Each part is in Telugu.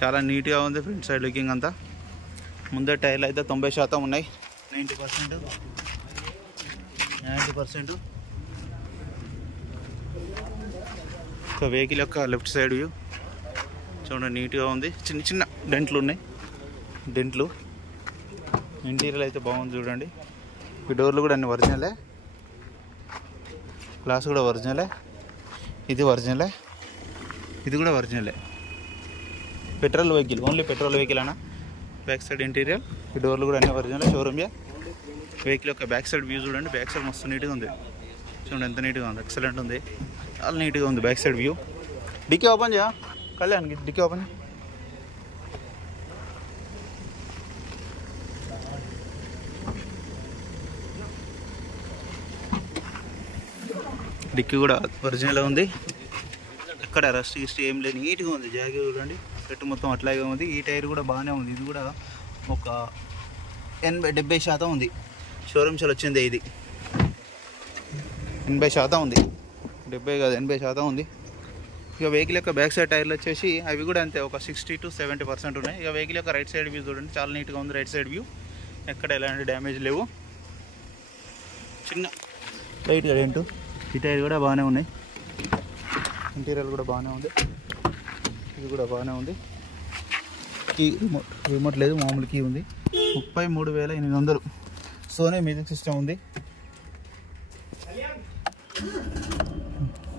చాలా నీట్గా ఉంది ఫ్రంట్ సైడ్ లుకింగ్ అంతా. ముందే టైర్లు అయితే 90% ఉన్నాయి, 90%. ఒక వెహికల్ యొక్క లెఫ్ట్ సైడ్ వ్యూ చూడండి, నీట్గా ఉంది. చిన్న చిన్న డెంట్లు ఉన్నాయి, డెంట్లు. ఇంటీరియర్ అయితే బాగుంది చూడండి. ఈ డోర్లు కూడా అన్ని ఒరిజినలే, గ్లాస్ కూడా ఒరిజినలే, ఇది ఒరిజినలే, ఇది కూడా ఒరిజినలే. Petrol vehicle, only petrol vehicle అన్న. బ్యాక్ సైడ్ ఇంటీరియర్, ఈ డోర్లు కూడా అన్ని ఒరిజినలే, షోరూమ్యా. వెహికల్ యొక్క బ్యాక్ సైడ్ వ్యూ చూడండి. బ్యాక్ సైడ్ మస్తు నీట్గా ఉంది చూడండి, ఎంత నీట్గా ఉంది, ఎక్సలెంట్ ఉంది, చాలా నీట్గా ఉంది back side view. Dickey open చేయ కళ్యాణ్, డిక్కీ ఓపెన్. డిక్కీ కూడా ఒరిజినల్ ఉంది, ఎక్కడ రస్ట్ గిస్ట్ ఏం లేదు, నీట్గా ఉంది. జాగ్రత్త చూడండి, సెట్ మొత్తం అట్లాగే ఉంది. ఈ టైర్ కూడా బాగానే ఉంది, ఇది కూడా ఒక 80-70% ఉంది. షోరూమ్ సెల్ వచ్చింది, ఇది 80% ఉంది, 70 కాదు 80% ఉంది. ఇక వెహికల్ యొక్క బ్యాక్ సైడ్ టైర్లు వచ్చేసి అవి కూడా అంతే, ఒక 60 to 70% ఉన్నాయి. ఇక వెహికల్ యొక్క రైట్ సైడ్ వ్యూ చూడండి, చాలా నీట్గా ఉంది. రైట్ సైడ్ వ్యూ ఎక్కడ ఎలాంటి డ్యామేజ్ లేవు, చిన్న లైట్గా ఏంటో. ఈ టైర్ కూడా బాగానే ఉన్నాయి, ఇంటీరియర్ కూడా బాగానే ఉంది, ఇది కూడా బాగానే ఉంది. కీ రిమోట్ లేదు, మామూలు కీ ఉంది. 33,800 సోనీ మ్యూజిక్ సిస్టమ్ ఉంది.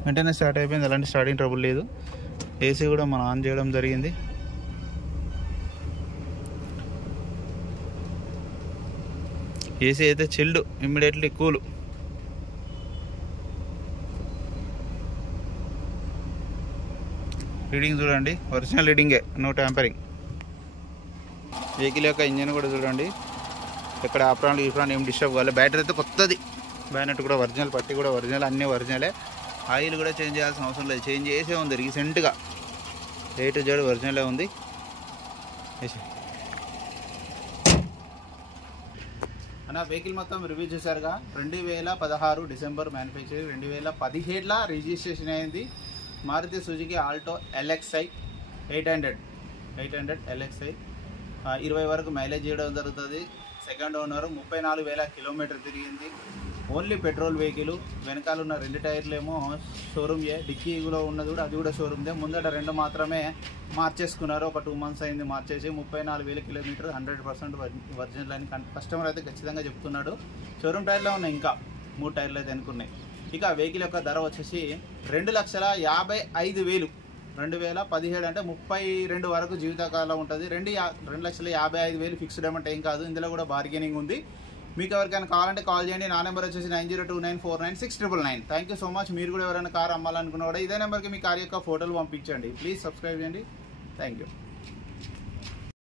వెంటనే స్టార్ట్ అయిపోయింది, అలాంటి స్టార్టింగ్ ట్రబుల్ లేదు. ఏసీ కూడా మనం ఆన్ చేయడం జరిగింది. ఏసీ అయితే చిల్డ్, ఇమ్మీడియట్లీ కూల్. రీడింగ్ చూడండి, ఒరిజినల్ రీడింగే, నో ట్యాంపరింగ్. వెహికల్ యొక్క ఇంజన్ కూడా చూడండి, ఎక్కడ ఆప్రాన్ ఈప్రాన్ ఏం డిస్టర్బ్ కావాలి. బ్యాటరీ అయితే కొత్తది, బ్యానెట్ కూడా ఒరిజినల్, పట్టి కూడా ఒరిజినల్, అన్నీ ఒరిజినలే. ఆయిల్ కూడా చేంజ్ చేయాల్సిన అవసరం లేదు, చేంజ్ చేసే ఉంది రీసెంట్గా. A to Z ఒరిజినలే ఉంది. అన్న వెహికల్ మొత్తం రివ్యూ చేశారుగా. 2016 డిసెంబర్ మ్యానుఫ్యాక్చరింగ్, 2017 రిజిస్ట్రేషన్ అయింది. Maruti Suzuki Alto LXi 800 LXi. 20 వరకు మైలేజ్ చేయడం జరుగుతుంది. సెకండ్ ఓనర్, 34,000 కిలోమీటర్ తిరిగింది. Only petrol vehicle. వెనకాల ఉన్న 2 టైర్లు ఏమో షోరూమ్యే, డిక్కీలో ఉన్నది కూడా అది కూడా షోరూమ్దే. ముందట 2 మాత్రమే మార్చేసుకున్నారు, ఒక 2 months అయింది మార్చేసి. 34,000 కిలోమీటర్, 100% ఒరిజినల్ అని కస్టమర్ అయితే ఖచ్చితంగా చెప్తున్నాడు. షోరూమ్ టైర్లో ఉన్నాయి, ఇంకా 3 టైర్లు అయితే అనుకున్నాయి. ఇక వెహికల్ యొక్క ధర వచ్చేసి 2,55,000. 2017 అంటే 32 వరకు జీవితకాలం ఉంటుంది. 2,55,000 ఫిక్స్డ్ అమౌంట్ ఏం కాదు, ఇందులో కూడా బార్గెనింగ్ ఉంది. మీకు ఎవరికైనా కావాలంటే కాల్ చేయండి. నా నెంబర్ వచ్చేసి 9029496999. Thank you so much. మీరు కూడా ఎవరైనా కార్ అమ్మాలనుకున్నా కూడా ఇదే నెంబర్కి మీ కార్ యొక్క ఫోటోలు పంపించండి. ప్లీజ్ సబ్స్క్రైబ్ చేయండి. Thank you.